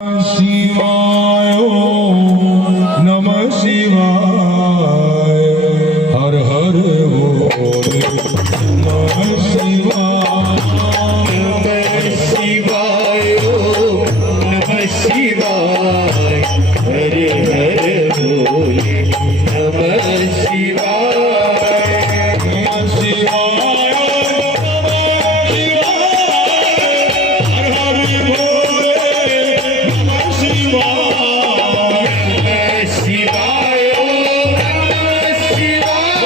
शिवाय ओम नमः शिवाय हर हर बोले नमः शिवाय नमः शिवाय ओम नमः शिवाय हरे हरे बोले नमः शिवाय नमः शिवाय हर हर बोले नमः शिवाय नमः शिवाय ओम नमः शिवाय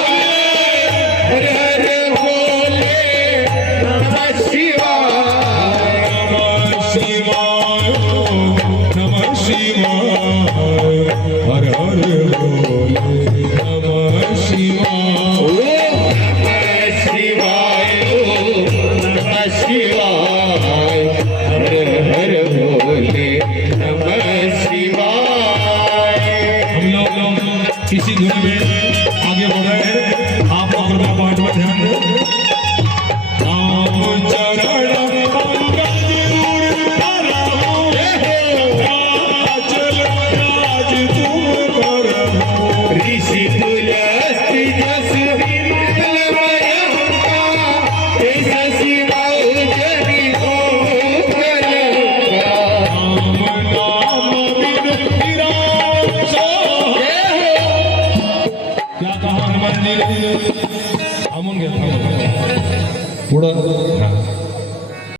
हरे हरे बोले नमः शिवाय नमः शिवाय नमः शिवाय हर हर बोले नमः शिवाय ओम नमः शिवाय ओम नमः शिवाय हरे हरे बोले नमः शिवाय हम लोग इसी धुन में आगे बढ़ रहे हैं। आप लोग अपना पाठ में ध्यान दें। राम चरण पंकज उर धरहु, आंचल राज तुम करहु। ऋषि तुलसी जस विमलमयं का ऐसा शिवाय जनि हो कलंका राम नाम बिन विराम सोह। क्या कहा हनुमान जी ने? थांबून घ्या, थांबून घ्या. पुढं